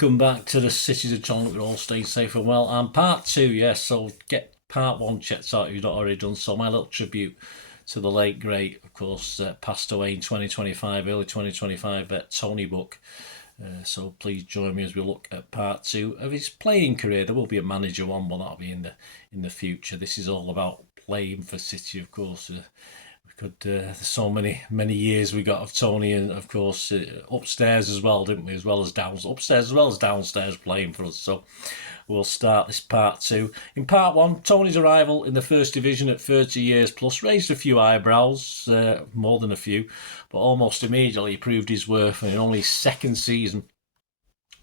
welcome back to the Cities of John. We're all staying safe and well. And part two, yes, so get part one checked out if you've not already done so. My little tribute to the late great, of course, passed away in 2025, early 2025, Tony Buck. So please join me as we look at part two of his playing career. There will be a manager one, but that'll be in the future. This is all about playing for City, of course. There's so many years we got of Tony, and of course upstairs as well, didn't we? As well as upstairs as well as downstairs playing for us. So we'll start this part two. In part one, Tony's arrival in the First Division at 30 years plus raised a few eyebrows, more than a few, but almost immediately proved his worth, and in only his second season,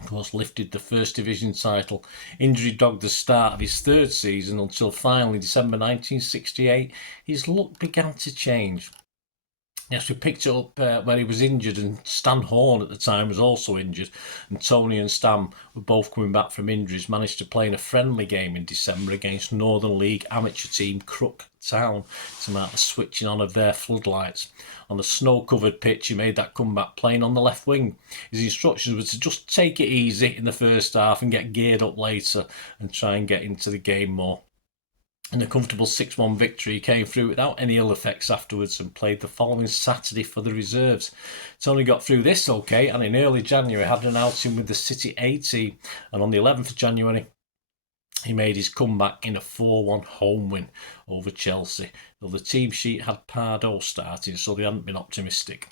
of course, lifted the First Division title. Injury dogged the start of his third season until finally, December 1968, his luck began to change. Yes, we picked it up where he was injured, and Stan Horn at the time was also injured, and Tony and Stan were both coming back from injuries, managed to play in a friendly game in December against Northern League amateur team Crook Town to mark the switching on of their floodlights. On the snow-covered pitch, he made that comeback playing on the left wing. His instructions were to just take it easy in the first half and get geared up later and try and get into the game more. And a comfortable 6-1 victory came through without any ill effects afterwards and played the following Saturday for the reserves. Tony got through this okay, and in early January had an outing with the City A team, and on the 11th of January he made his comeback in a 4-1 home win over Chelsea, though the team sheet had Pardo starting, so they hadn't been optimistic.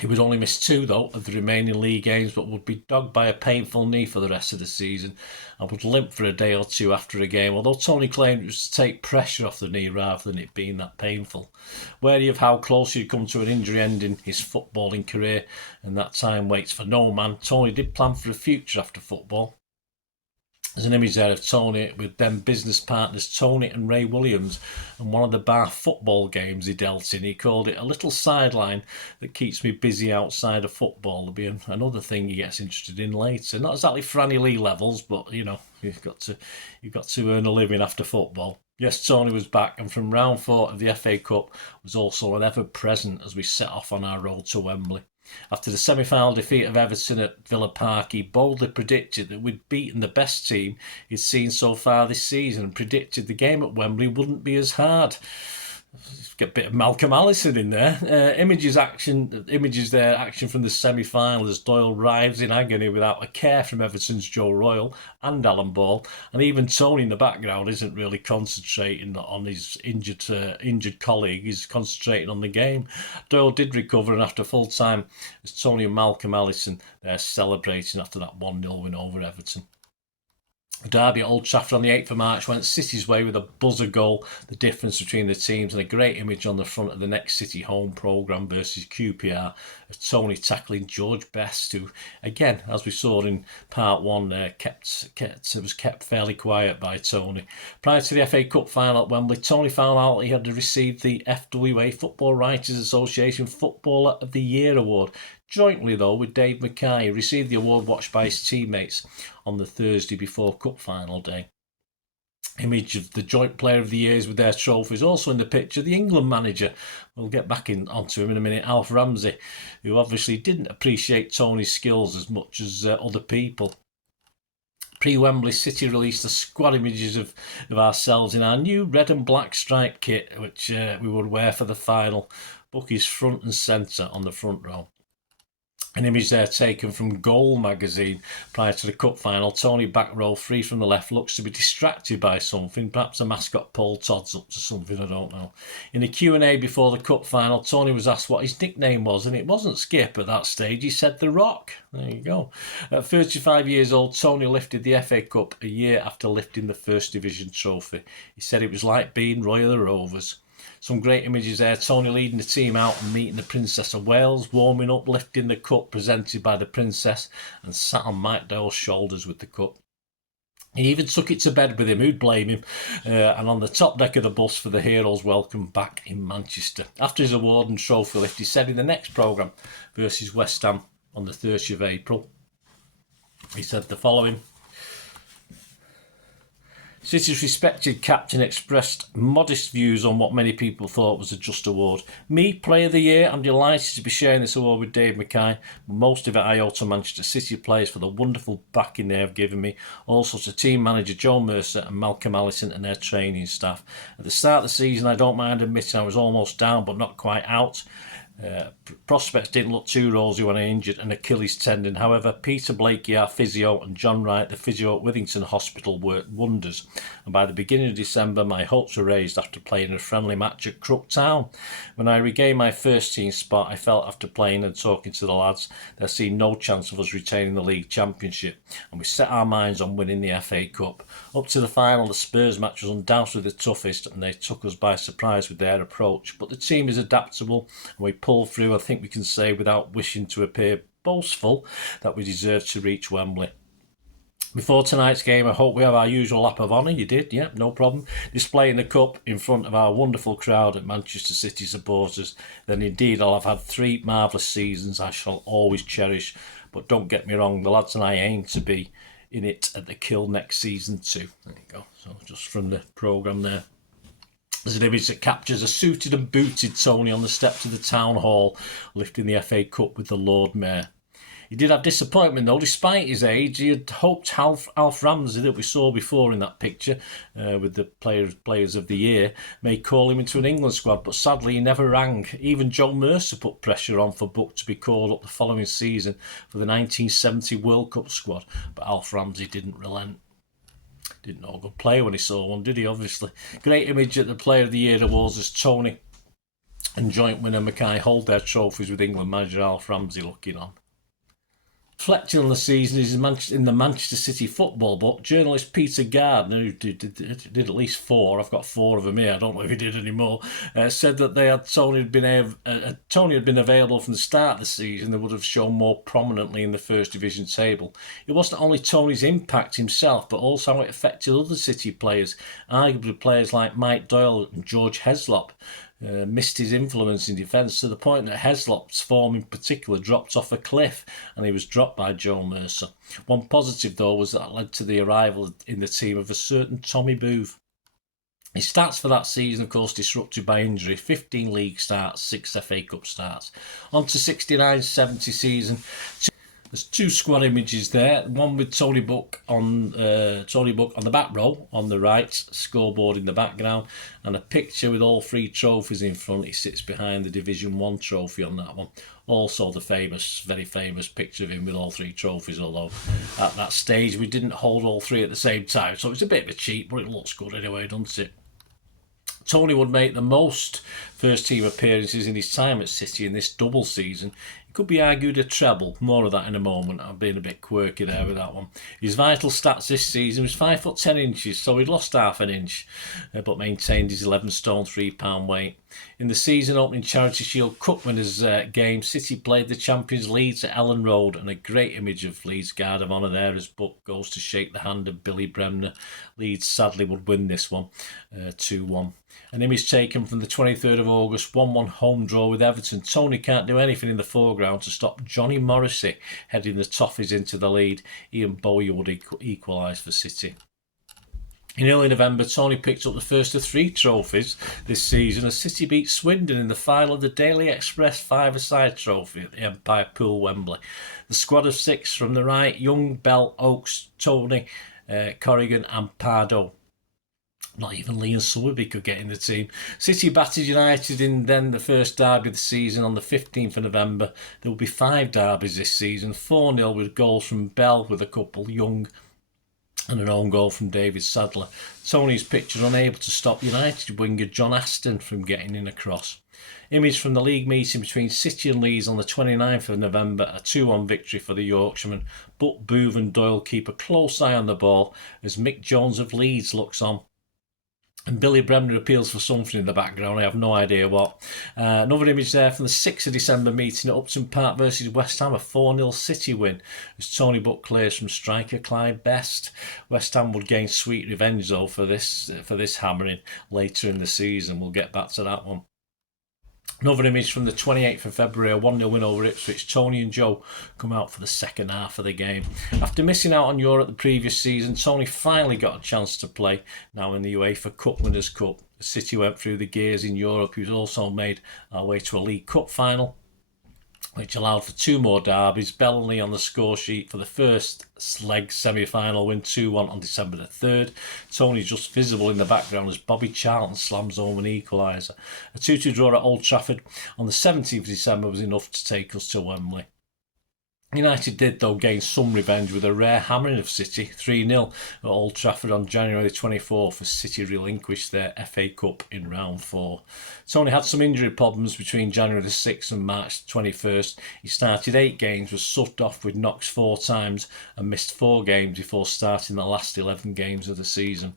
He would only miss 2, though, of the remaining league games, but would be dogged by a painful knee for the rest of the season and would limp for a day or two after a game, although Tony claimed it was to take pressure off the knee rather than it being that painful. Wary of how close he'd come to an injury ending his footballing career, and that time waits for no man, Tony did plan for a future after football. There's an image there of Tony with them business partners Tony and Ray Williams, and one of the bar football games he dealt in, he called it a little sideline that keeps me busy outside of football. There'll be another thing he gets interested in later. Not exactly Franny Lee levels, but you know, you've got to earn a living after football. Yes, Tony was back, and from round 4 of the FA Cup was also an ever-present as we set off on our road to Wembley. After the semi-final defeat of Everton at Villa Park, he boldly predicted that we'd beaten the best team he'd seen so far this season, and predicted the game at Wembley wouldn't be as hard. Get a bit of Malcolm Allison in there. Images there, action from the semi-final as Doyle writhes in agony without a care from Everton's Joe Royle and Alan Ball, and even Tony in the background isn't really concentrating on his injured colleague. He's concentrating on the game. Doyle did recover, and after full time, as Tony and Malcolm Allison, they're celebrating after that 1-0 win over Everton. Derby at Old Trafford on the 8th of March went City's way with a buzzer goal, the difference between the teams, and a great image on the front of the next City home programme versus QPR of Tony tackling George Best, who, again, as we saw in part 1, was kept fairly quiet by Tony. Prior to the FA Cup final at Wembley, Tony found out he had received the FWA Football Writers Association Footballer of the Year award. Jointly, though, with Dave Mackay, he received the award watched by his teammates on the Thursday before Cup final day. Image of the joint player of the years with their trophies. Also in the picture, the England manager. We'll get back onto him in a minute, Alf Ramsey, who obviously didn't appreciate Tony's skills as much as other people. Pre-Wembley, City released the squad images of ourselves in our new red and black striped kit, which we would wear for the final. Bucky's front and centre on the front row. An image there taken from Goal magazine prior to the cup final. Tony back row, free from the left, looks to be distracted by something. Perhaps a mascot Paul Todd's up to something, I don't know. In a Q&A before the cup final, Tony was asked what his nickname was, and it wasn't Skip at that stage. He said The Rock. There you go. At 35 years old, Tony lifted the FA Cup a year after lifting the First Division trophy. He said it was like being Roy of the Rovers. Some great images there. Tony leading the team out and meeting the Princess of Wales, warming up, lifting the cup presented by the Princess, and sat on Mike Dale's shoulders with the cup. He even took it to bed with him, who'd blame him, and on the top deck of the bus for the heroes' welcome back in Manchester. After his award and trophy lift, he said in the next programme versus West Ham on the 30th of April, he said the following: City's respected captain expressed modest views on what many people thought was a just award. Me, Player of the Year, I'm delighted to be sharing this award with Dave Mackay. Most of it I owe to Manchester City players for the wonderful backing they have given me. Also to team manager Joe Mercer and Malcolm Allison and their training staff. At the start of the season, I don't mind admitting I was almost down but not quite out. Prospects didn't look too rosy when I injured an Achilles tendon. However, Peter Blakey, our physio, and John Wright, the physio at Withington Hospital, worked wonders. And by the beginning of December, my hopes were raised after playing a friendly match at Crook Town. When I regained my first team spot, I felt after playing and talking to the lads, there seemed no chance of us retaining the league championship. And we set our minds on winning the FA Cup. Up to the final, the Spurs match was undoubtedly the toughest, and they took us by surprise with their approach. But the team is adaptable, and we pulled through. I think we can say, without wishing to appear boastful, that we deserve to reach Wembley. Before tonight's game, I hope we have our usual lap of honour. You did, yeah, no problem. Displaying the cup in front of our wonderful crowd at Manchester City supporters. Then indeed I'll have had 3 marvellous seasons I shall always cherish. But don't get me wrong, the lads and I aim to be in it at the Kill next season too. There you go. So just from the programme there. There's an image that captures a suited and booted Tony on the steps of the town hall, lifting the FA Cup with the Lord Mayor. He did have disappointment though, despite his age. He had hoped Alf Ramsey, that we saw before in that picture with the players of the year, may call him into an England squad, but sadly he never rang. Even Joe Mercer put pressure on for Buck to be called up the following season for the 1970 World Cup squad, but Alf Ramsey didn't relent. Didn't know a good player when he saw one, did he, obviously? Great image at the Player of the Year awards as Tony and joint winner Mackay hold their trophies with England manager Alf Ramsey looking on. Reflecting on the season is in the Manchester City football book, journalist Peter Gardner, who did at least 4, I've got 4 of them here, I don't know if he did any more, said that Tony had been available from the start of the season, they would have shown more prominently in the First Division table. It wasn't only Tony's impact himself, but also how it affected other City players, arguably players like Mike Doyle and George Heslop. Missed his influence in defence to the point that Heslop's form in particular dropped off a cliff and he was dropped by Joe Mercer. One positive though was that led to the arrival in the team of a certain Tommy Booth. His stats for that season, of course, disrupted by injury. 15 league starts, 6 FA Cup starts. On to 69-70 season. There's 2 squad images there. One with Tony Buck on the back row on the right, scoreboard in the background, and a picture with all 3 trophies in front. He sits behind the Division 1 trophy on that one. Also the very famous picture of him with all 3 trophies, although at that stage we didn't hold all 3 at the same time. So it's a bit of a cheat, but it looks good anyway, doesn't it? Tony would make the most first team appearances in his time at City in this double season. It could be argued a treble. More of that in a moment. I'm being a bit quirky there with that one. His vital stats this season was 5 foot 10 inches, so he'd lost half an inch, but maintained his 11 stone 3 pound weight. In the season opening Charity Shield Cup winners game, City played the champions Leeds at Ellen Road, and a great image of Leeds' guard of honour there as Buck goes to shake the hand of Billy Bremner. Leeds sadly would win this one 2-1. An image taken from the 23rd of August, 1-1 home draw with Everton. Tony can't do anything in the foreground to stop Johnny Morrissey heading the Toffees into the lead. Ian Bowie would equalise for City. In early November, Tony picked up the first of 3 trophies this season as City beat Swindon in the final of the Daily Express 5-a-side trophy at the Empire Pool, Wembley. The squad of 6 from the right, Young, Bell, Oakes, Tony, Corrigan and Pardo. Not even Liam Sowerby could get in the team. City battered United in then the first derby of the season on the 15th of November. There will be 5 derbies this season, 4-0 with goals from Bell with a couple, Young and an own goal from David Sadler. Tony's picture unable to stop United winger John Aston from getting in a cross. Image from the league meeting between City and Leeds on the 29th of November, a 2-1 victory for the Yorkshiremen. But Booth and Doyle keep a close eye on the ball as Mick Jones of Leeds looks on. And Billy Bremner appeals for something in the background, I have no idea what. Another image there from the 6th of December meeting at Upton Park versus West Ham, a 4-0 City win, as Tony Buck clears from striker Clyde Best. West Ham would gain sweet revenge though for this hammering later in the season. We'll get back to that one. Another image from the 28th of February, a 1-0 win over Ipswich. Tony and Joe come out for the second half of the game. After missing out on Europe the previous season, Tony finally got a chance to play, now in the UEFA Cup Winners' Cup. City went through the gears in Europe. He was also made our way to a League Cup final, which allowed for 2 more derbies. Bellamy on the score sheet for the first leg semi-final win, 2-1 on December the 3rd. Tony just visible in the background as Bobby Charlton slams home an equaliser. A 2-2 draw at Old Trafford on the 17th of December was enough to take us to Wembley. United did, though, gain some revenge with a rare hammering of City, 3-0 at Old Trafford on January 24th as City relinquished their FA Cup in round 4. Tony had some injury problems between January the 6th and March 21st. He started 8 games, was subbed off with knocks 4 times and missed 4 games before starting the last 11 games of the season.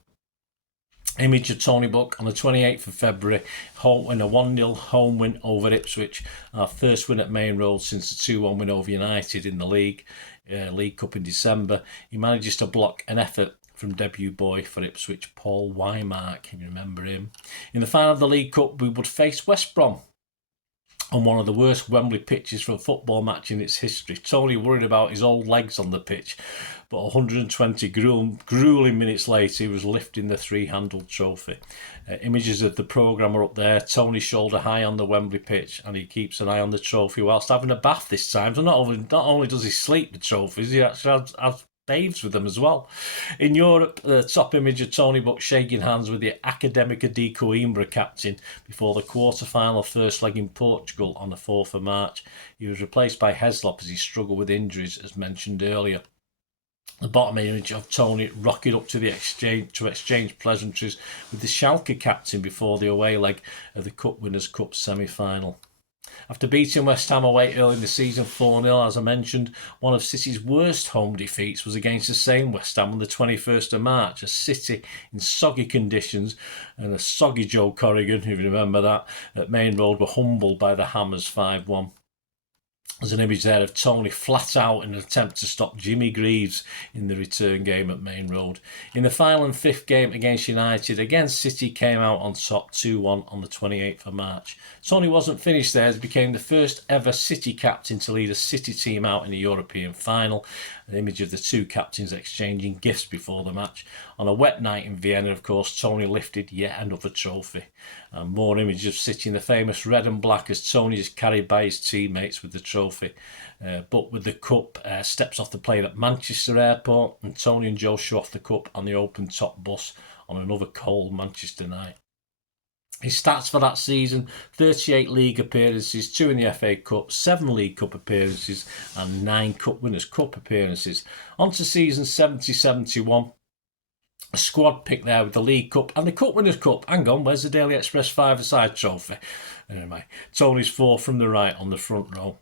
Image of Tony Buck on the 28th of February, home win, a 1-0 home win over Ipswich, our first win at Main Road since the 2-1 win over United in the League Cup in December. He manages to block an effort from debut boy for Ipswich, Paul Marc, if you remember him. In the final of the League Cup, we would face West Brom on one of the worst Wembley pitches for a football match in its history. Tony worried about his old legs on the pitch, but 120 grueling minutes later, he was lifting the 3-handled trophy. Images of the programme are up there. Tony's shoulder high on the Wembley pitch, and he keeps an eye on the trophy whilst having a bath this time. So not only does he sleep the trophies, he actually has bathes with them as well. In Europe, the top image of Tony Buck shaking hands with the Académica de Coimbra captain before the quarter-final first leg in Portugal on the 4th of March. He was replaced by Heslop as he struggled with injuries, as mentioned earlier. The bottom image of Tony rocking up to the exchange pleasantries with the Schalke captain before the away leg of the Cup Winners' Cup semi-final. After beating West Ham away early in the season 4-0, as I mentioned, one of City's worst home defeats was against the same West Ham on the 21st of March, as City, in soggy conditions, and a soggy Joe Corrigan, if you remember that, at Main Road, were humbled by the Hammers 5-1. There's an image there of Tony flat out in an attempt to stop Jimmy Greaves in the return game at Main Road. In the final and 5th game against United, again City came out on top 2-1 on the 28th of March. Tony wasn't finished there as he became the first ever City captain to lead a City team out in the European final. An image of the 2 captains exchanging gifts before the match. On a wet night in Vienna, of course, Tony lifted yet another trophy. And more images of City in the famous red and black as Tony is carried by his teammates with the trophy. But with the cup, steps off the plane at Manchester Airport, and Tony and Joe show off the cup on the open top bus on another cold Manchester night. His stats for that season: 38 league appearances, 2 in the FA Cup, 7 League Cup appearances and 9 Cup Winners' Cup appearances. On to season 70-71. A squad pick there with the League Cup and the Cup Winners' Cup. Hang on, where's the Daily Express 5-a-side trophy? Anyway, Tony's 4 from the right on the front row.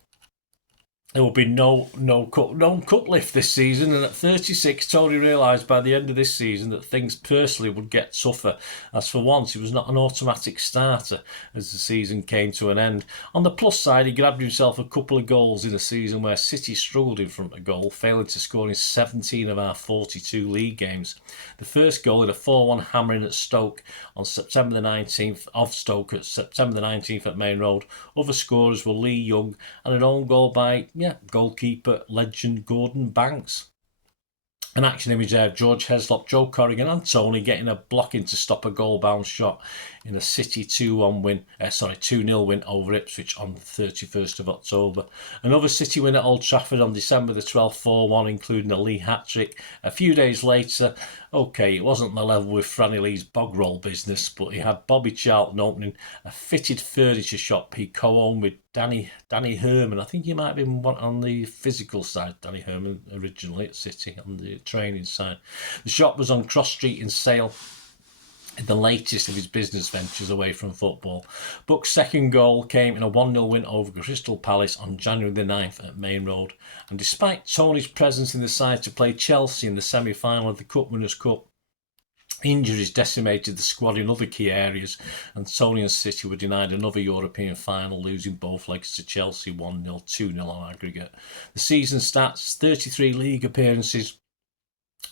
There will be no cup lift this season, and at 36, Tony realised by the end of this season that things personally would get tougher, as for once he was not an automatic starter as the season came to an end. On the plus side, he grabbed himself a couple of goals in a season where City struggled in front of goal, failing to score in 17 of our 42 league games. The first goal in a 4-1 hammering at Stoke on September the 19th, of Stoke at September the 19th at Main Road. Other scorers were Lee Young and an own goal by goalkeeper legend Gordon Banks. An action image there of George Heslop, Joe Corrigan and Tony getting a blocking to stop a goal-bound shot in a City 2-0 win over Ipswich on the 31st of October. Another City win at Old Trafford on December the 12th, 4-1, including a Lee hat-trick. A few days later, it wasn't the level with Franny Lee's bog roll business, but he had Bobby Charlton opening a fitted furniture shop he co-owned with Danny Herman. I think he might have been on the physical side, Danny Herman, originally at City, on the training side. The shop was on Cross Street in Sale, the latest of his business ventures away from football. Buck's second goal came in a 1-0 win over Crystal Palace on January the 9th at Main Road. And despite Tony's presence in the side to play Chelsea in the semi-final of the Cup Winners' Cup, injuries decimated the squad in other key areas, and Tony and City were denied another European final, losing both legs to Chelsea 1-0, 2-0 on aggregate. The season stats: 33 league appearances,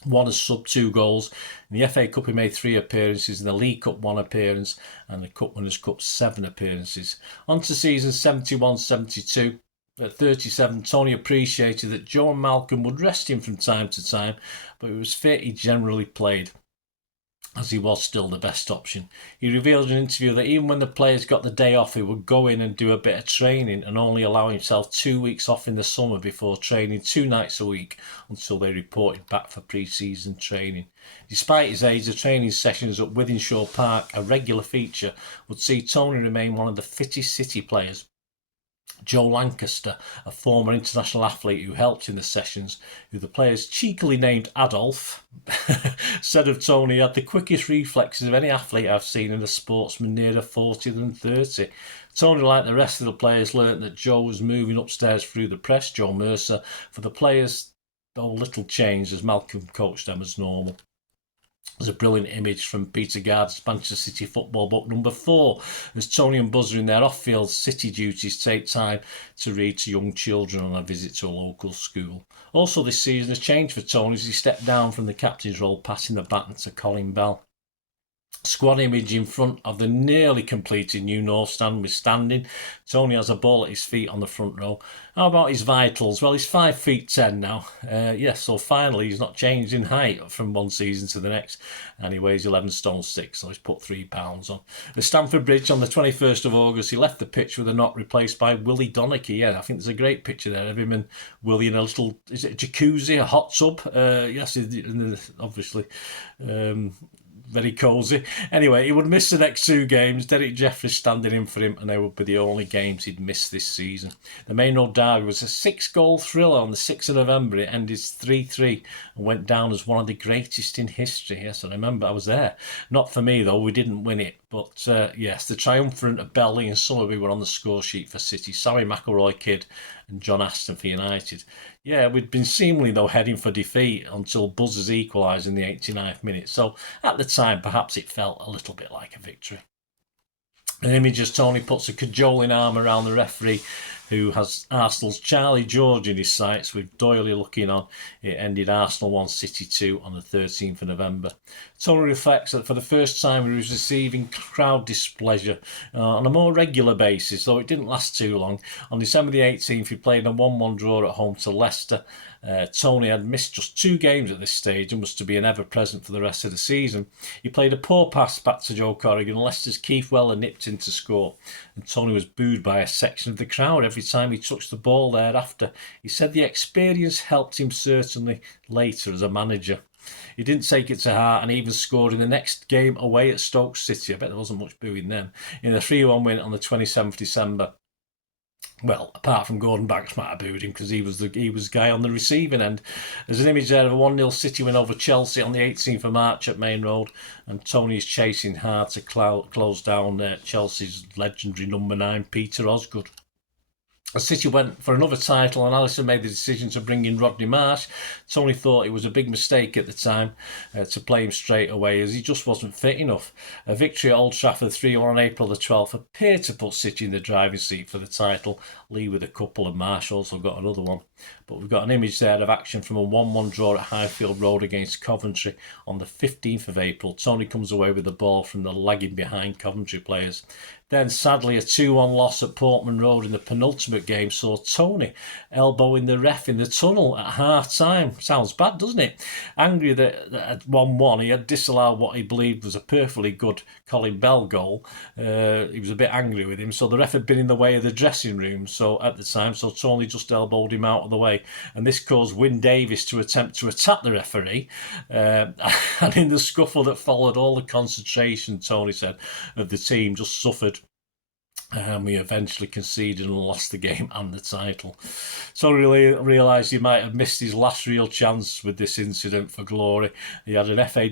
One as sub 2 goals. In the FA Cup he made 3 appearances, in the League Cup 1 appearance, and the Cup Winners' Cup 7 appearances. On to season 71-72. At 37, Tony appreciated that Joe and Malcolm would rest him from time to time, but it was fit he generally played, as he was still the best option. He revealed in an interview that even when the players got the day off, he would go in and do a bit of training and only allow himself 2 weeks off in the summer before training 2 nights a week until they reported back for pre-season training. Despite his age, the training sessions at Wythenshawe Park, a regular feature, would see Tony remain one of the fittest City players. Joe Lancaster, a former international athlete who helped in the sessions, who the players cheekily named Adolf, said of Tony, he had the quickest reflexes of any athlete I've seen in a sportsman nearer 40 than 30. Tony, like the rest of the players, learnt that Joe was moving upstairs through the press, Joe Mercer. For the players, though little changed as Malcolm coached them as normal. There's a brilliant image from Peter Gard's Manchester City football book number 4, as Tony and Buzz are in their off-field City duties take time to read to young children on a visit to a local school. Also this season, a change for Tony as he stepped down from the captain's role, passing the baton to Colin Bell. Squad image in front of the nearly completed new North Stand with standing. Tony has a ball at his feet on the front row. How about his vitals? Well, he's 5'10" now. So finally he's not changed in height from one season to the next. And he weighs 11 stone 6, so he's put 3 pounds on. At Stamford Bridge on the 21st of August, he left the pitch with a knock, replaced by Willie Donachie. Yeah, I think there's a great picture there of him and Willie in a little, is it a jacuzzi, a hot tub? Yes, obviously. Very cosy. Anyway, he would miss the next 2 games. Derek Jeffries standing in for him, and they would be the only games he'd miss this season. The main road derby was a 6-goal thriller on the 6th of November. It ended 3-3 and went down as one of the greatest in history. Yes, I remember I was there. Not for me, though. We didn't win it. But, yes, the triumvirate of Belly and Summerby were on the score sheet for City. Sammy McElroy, Kidd, and John Aston for United. Yeah, we'd been seemingly, though, heading for defeat until Buzzers equalised in the 89th minute. So, at the time, perhaps it felt a little bit like a victory. An image as Tony puts a cajoling arm around the referee, who has Arsenal's Charlie George in his sights, with Doyley looking on. It ended Arsenal 1, City 2 on the 13th of November. Tony reflects that for the first time he was receiving crowd displeasure on a more regular basis, though it didn't last too long. On December the 18th, he played a 1-1 draw at home to Leicester. Tony had missed just 2 games at this stage and was to be an ever-present for the rest of the season. He played a poor pass back to Joe Corrigan. Leicester's Keith Weller nipped in to score, and Tony was booed by a section of the crowd every time he touched the ball thereafter. He said the experience helped him certainly later as a manager. He didn't take it to heart and even scored in the next game away at Stoke City. I bet there wasn't much booing then. In a 3-1 win on the 27th of December. Well, apart from Gordon Banks might have booed him because he was guy on the receiving end. There's an image there of a 1-0 City win over Chelsea on the 18th of March at Main Road, and Tony's chasing hard to close down Chelsea's legendary number 9, Peter Osgood. City went for another title, and Alisson made the decision to bring in Rodney Marsh. Tony thought it was a big mistake at the time to play him straight away, as he just wasn't fit enough. A victory at Old Trafford 3-1 on April the 12th appeared to put City in the driving seat for the title. Lee with a couple, and Marsh also got another one. But we've got an image there of action from a 1-1 draw at Highfield Road against Coventry on the 15th of April. Tony comes away with the ball from the lagging behind Coventry players. Then, sadly, a 2-1 loss at Portman Road in the penultimate game saw Tony elbowing the ref in the tunnel at half-time. Sounds bad, doesn't it? Angry that at 1-1 he had disallowed what he believed was a perfectly good Colin Bell goal. He was a bit angry with him, so the ref had been in the way of the dressing room at the time, so Tony just elbowed him out of the way. And this caused Wyn Davies to attempt to attack the referee. And in the scuffle that followed, all the concentration, Tony said, of the team just suffered. We eventually conceded and lost the game and the title. So really realised he might have missed his last real chance with this incident for glory. He had an FA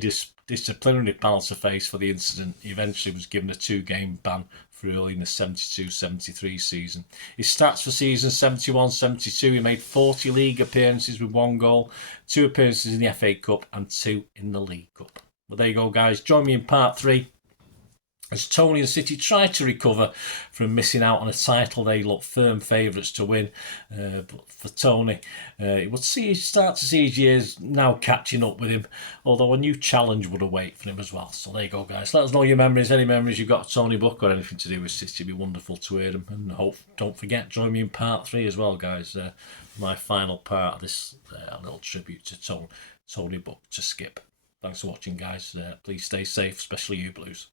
disciplinary panel to face for the incident. He eventually was given a 2-game ban for early in the 72-73 season. His stats for season 71-72, he made 40 league appearances with 1 goal, 2 appearances in the FA Cup and 2 in the League Cup. Well, there you go, guys. Join me in part 3 As Tony and City try to recover from missing out on a title they look firm favourites to win. But for Tony, he would start to see his years now catching up with him, although a new challenge would await for him as well. So there you go, guys. Let us know your memories, any memories you've got of Tony Buck or anything to do with City. It'd be wonderful to hear them. And don't forget, join me in part 3 as well, guys. My final part of this little tribute to Tony Buck to skip. Thanks for watching, guys. Please stay safe, especially you Blues.